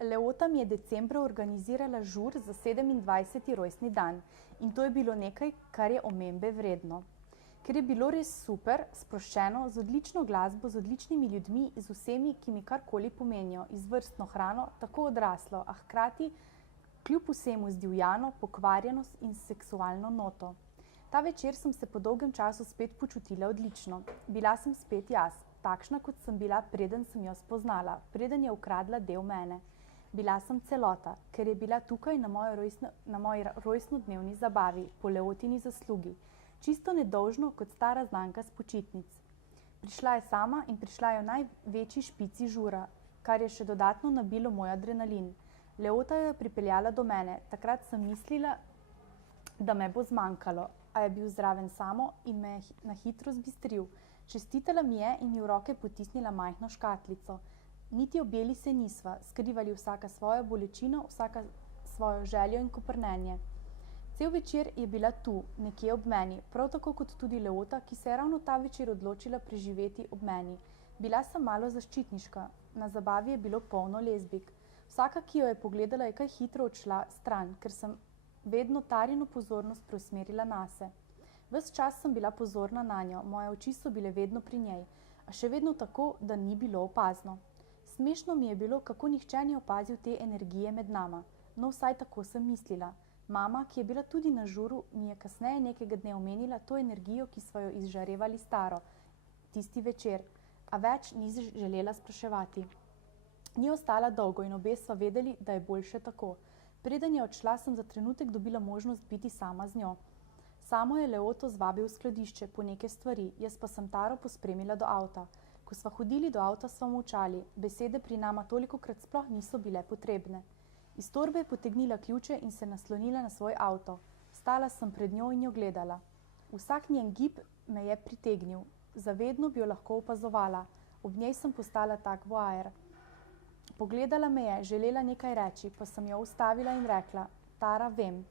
Leota mi je decembra organizirala žur za 27. rojstni dan in to je bilo nekaj, kar je omembe vredno. Ker je bilo res super, sproščeno, z odlično glasbo, z odličnimi ljudmi, z vsemi, ki mi karkoli pomenijo, izvrstno hrano, tako odraslo, a hkrati kljub vsemu zdivjano, pokvarjenost in seksualno noto. Ta večer sem se po dolgem času spet počutila odlično. Bila sem spet jaz, takšna, kot sem bila, preden sem jo spoznala, preden je ukradla del mene. Bila sem celota, ker je bila tukaj na moji rojstnodnevni zabavi, po Leotini zaslugi, čisto nedolžno kot stara znanka s počitnic. Prišla je sama in prišla je v največji špici žura, kar je še dodatno nabilo moj adrenalin. Leota jo je pripeljala do mene, takrat sem mislila, da me bo zmanjkalo, a je bil zraven samo in me je na hitro zbistril. Čestitala mi je in mi v roke potisnila majhno škatlico. Niti objeli se nisva, skrivali vsaka svojo bolečino, vsaka svojo željo in koprnenje. Cel večer je bila tu, nekje ob meni, prav tako kot tudi Leota, ki se je ravno ta večer odločila preživeti ob meni. Bila sem malo zaščitniška, na zabavi je bilo polno lezbijk. Vsaka, ki jo je pogledala, je kaj hitro odšla stran, ker sem vedno Tarino pozornost preusmerila nase. Ves čas sem bila pozorna nanjo, moje oči so bile vedno pri njej, a še vedno tako, da ni bilo opazno. Smešno mi je bilo, kako nihče ni opazil te energije med nama, no vsaj tako sem mislila. Mama, ki je bila tudi na žuru, mi je kasneje nekega dne omenila to energijo, ki sva jo izžarevali staro, tisti večer, a več ni želela spraševati. Ni ostala dolgo in obe sva vedeli, da je boljše tako. Preden je odšla, sem za trenutek dobila možnost biti sama z njo. Samo je Leoto zvabil v skladišče po neke stvari, jaz pa sem Taro pospremila do avta. Ko sva hodili do avta, sva molčali, besede pri nama tolikokrat sploh niso bile potrebne. Iz torbe je potegnila ključe in se naslonila na svoj avto. Stala sem pred njo in jo gledala. Vsak njen gib me je pritegnil, zavedno bi jo lahko opazovala. Ob njej sem postala tak voajer. Pogledala me je, želela nekaj reči, pa sem jo ustavila in rekla: Tara, vem.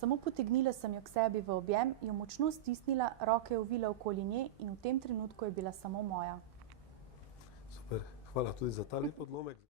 Samo potegnila sem jo k sebi v objem, jo močno stisnila, roke ovila okoli nje in v tem trenutku je bila samo moja. Super, hvala tudi za ta lep odlomek.